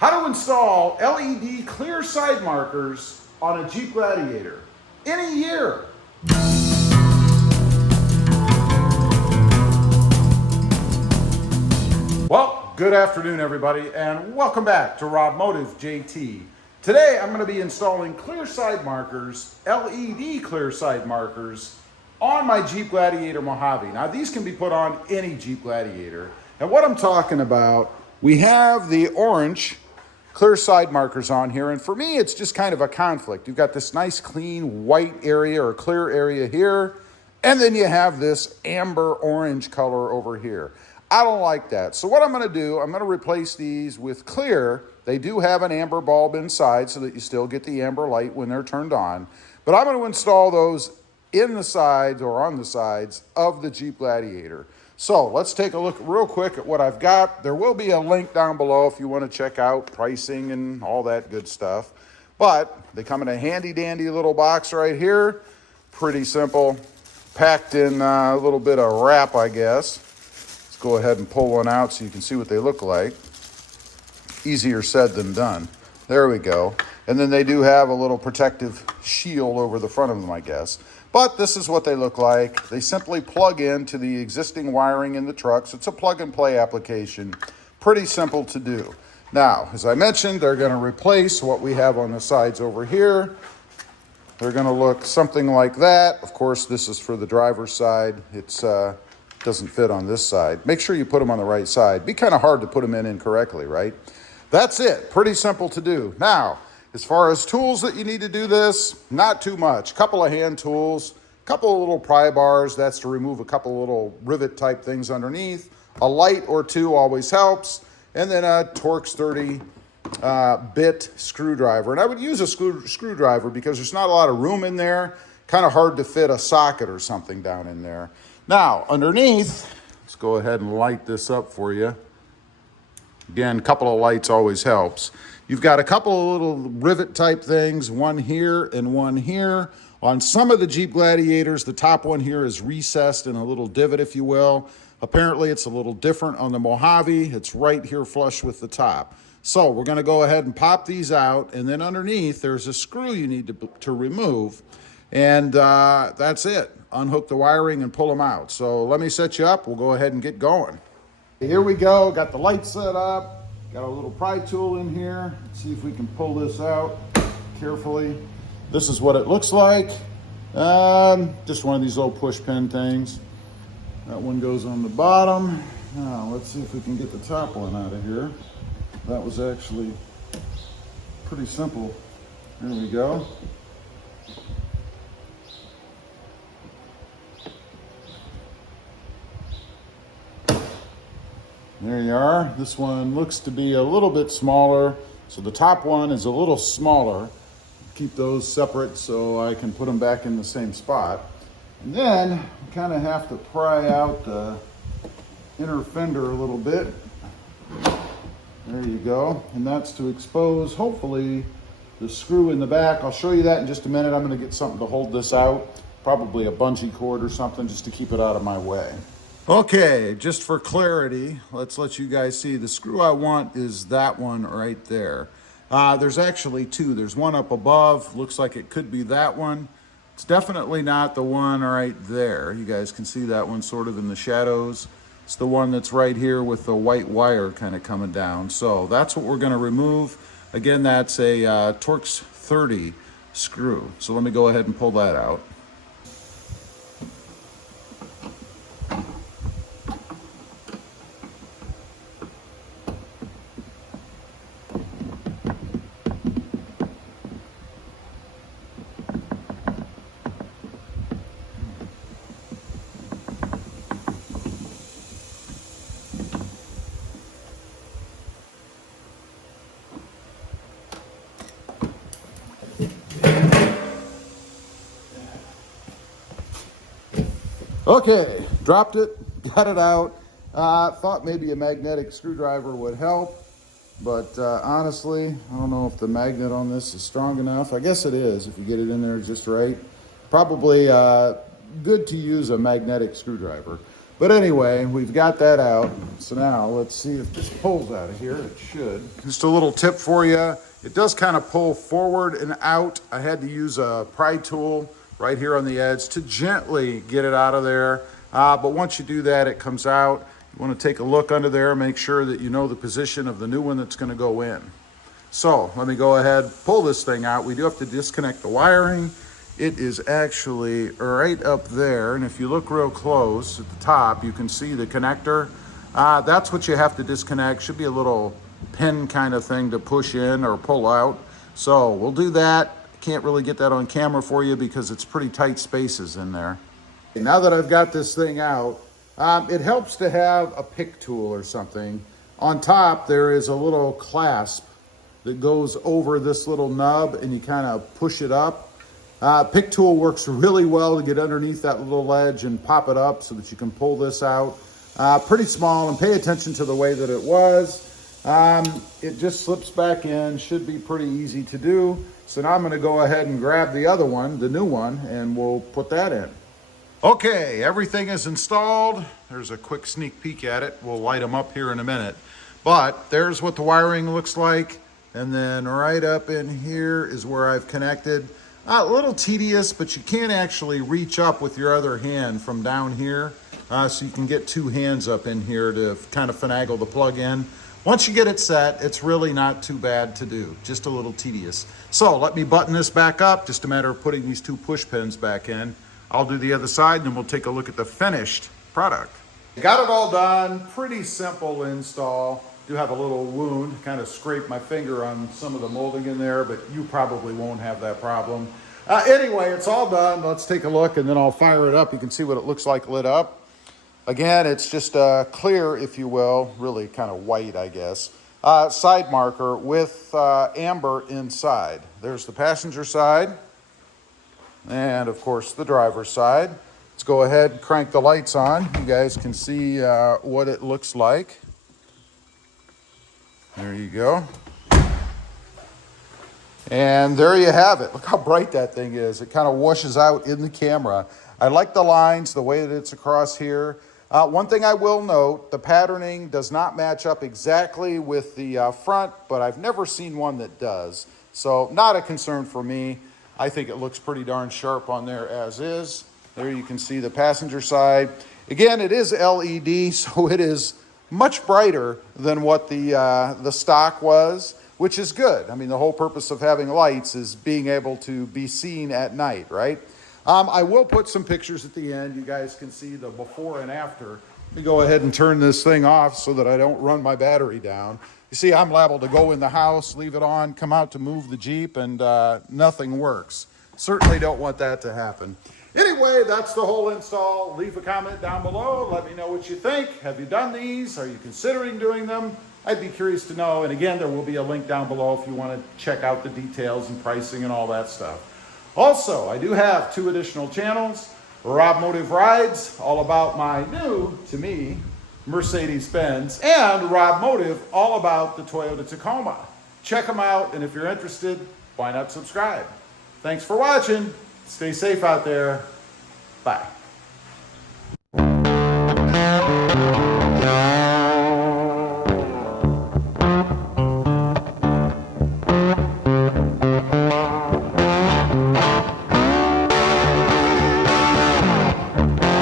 How to install LED clear side markers on a Jeep Gladiator in a year. Well, good afternoon everybody, and welcome back to Rob Motive JT. Today I'm going to be installing clear side markers, LED clear side markers, on my Jeep Gladiator Mojave. Now these can be put on any Jeep Gladiator. And what I'm talking about, we have the orange clear side markers on here, and for me it's just kind of a conflict. You've got this nice clean white area or clear area here, and then you have this amber orange color over here. I don't like that. So what I'm going to do, I'm going to replace these with clear. They do have an amber bulb inside so that you still get the amber light when they're turned on, but I'm going to install those in the sides or on the sides of the Jeep Gladiator. So let's take a look real quick at what I've got. There will be a link down below if you want to check out pricing and all that good stuff. But they come in a handy dandy little box right here. Pretty simple. Packed in a little bit of wrap, I guess. Let's go ahead and pull one out so you can see what they look like. Easier said than done. There we go. And then they do have a little protective shield over the front of them, I guess. But this is what they look like. They simply plug into the existing wiring in the truck. So it's a plug and play application. Pretty simple to do. Now, as I mentioned, they're going to replace what we have on the sides over here. They're going to look something like that. Of course, this is for the driver's side. It's doesn't fit on this side. Make sure you put them on the right side. Be kind of hard to put them in incorrectly, right? That's it. Pretty simple to do. Now, as far as tools that you need to do this, not too much. Couple of hand tools, couple of little pry bars. That's to remove a couple of little rivet type things underneath. A light or two always helps. And then a Torx 30 bit screwdriver. And I would use a screwdriver because there's not a lot of room in there. Kind of hard to fit a socket or something down in there. Now, underneath, let's go ahead and light this up for you. Again, a couple of lights always helps. You've got a couple of little rivet type things, one here and one here. On some of the Jeep Gladiators, the top one here is recessed in a little divot, if you will. Apparently, it's a little different on the Mojave. It's right here flush with the top. So we're going to go ahead and pop these out, and then underneath, there's a screw you need to remove, and that's it. Unhook the wiring and pull them out. So let me set you up. We'll go ahead and get going. Here we go. Got the light set up. Got a little pry tool in here. Let's see if we can pull this out carefully. This is what it looks like. Just one of these little push pin things. That one goes on the bottom. Now let's see if we can get the top one out of here. That was actually pretty simple. There we go. There you are. This one looks to be a little bit smaller. So the top one is a little smaller. Keep those separate so I can put them back in the same spot. And then we kind of have to pry out the inner fender a little bit. There you go. And that's to expose, hopefully, the screw in the back. I'll show you that in just a minute. I'm going to get something to hold this out. Probably a bungee cord or something just to keep it out of my way. Okay, just for clarity, let's let you guys see. The screw I want is that one right there. There's actually two. There's one up above. Looks like it could be that one. It's definitely not the one right there. You guys can see that one sort of in the shadows. It's the one that's right here with the white wire kind of coming down. So that's what we're going to remove. Again, that's a Torx 30 screw. So let me go ahead and pull that out. Okay, dropped it, got it out. Thought maybe a magnetic screwdriver would help, but honestly, I don't know if the magnet on this is strong enough. I guess it is if you get it in there just right. Probably good to use a magnetic screwdriver. But anyway, we've got that out. So now let's see if this pulls out of here. It should. Just a little tip for you. It does kind of pull forward and out. I had to use a pry tool right here on the edge to gently get it out of there. But once you do that, it comes out. You want to take a look under there, make sure that you know the position of the new one that's going to go in. So let me go ahead, pull this thing out. We do have to disconnect the wiring. It is actually right up there, and if you look real close at the top, you can see the connector. That's what you have to disconnect. Should be a little pin kind of thing to push in or pull out. So we'll do that. Can't really get that on camera for you because it's pretty tight spaces in there. Now that I've got this thing out, it helps to have a pick tool or something. On top, there is a little clasp that goes over this little nub, and you kind of push it up. Pick tool works really well to get underneath that little ledge and pop it up so that you can pull this out. Pretty small, and pay attention to the way that it was. It just slips back in, should be pretty easy to do. So now I'm gonna go ahead and grab the other one, the new one, and we'll put that in. Okay, everything is installed. There's a quick sneak peek at it. We'll light them up here in a minute. But there's what the wiring looks like. And then right up in here is where I've connected. A little tedious, but you can actually reach up with your other hand from down here. So you can get two hands up in here to kind of finagle the plug in. Once you get it set, it's really not too bad to do, just a little tedious. So let me button this back up, just a matter of putting these two push pins back in. I'll do the other side, and then we'll take a look at the finished product. Got it all done, pretty simple install. Do have a little wound, kind of scraped my finger on some of the molding in there, but you probably won't have that problem. Anyway, it's all done. Let's take a look, and then I'll fire it up. You can see what it looks like lit up. Again, it's just clear, if you will, really kind of white, I guess. Side marker with amber inside. There's the passenger side, and of course the driver's side. Let's go ahead and crank the lights on. You guys can see what it looks like. There you go. And there you have it. Look how bright that thing is. It kind of washes out in the camera. I like the lines, the way that it's across here. One thing I will note, the patterning does not match up exactly with the front, but I've never seen one that does. So not a concern for me. I think it looks pretty darn sharp on there as is. There you can see the passenger side. Again, it is LED, so it is much brighter than what the stock was, which is good. I mean, the whole purpose of having lights is being able to be seen at night, right? I will put some pictures at the end. You guys can see the before and after. Let me go ahead and turn this thing off so that I don't run my battery down. You see, I'm liable to go in the house, leave it on, come out to move the Jeep, and nothing works. Certainly don't want that to happen. Anyway, that's the whole install. Leave a comment down below. Let me know what you think. Have you done these? Are you considering doing them? I'd be curious to know. And again, there will be a link down below if you want to check out the details and pricing and all that stuff. Also, I do have 2 additional channels. Rob Motive Rides, all about my new, to me, Mercedes-Benz, and Rob Motive, all about the Toyota Tacoma. Check them out, and if you're interested, why not subscribe? Thanks for watching. Stay safe out there. Bye.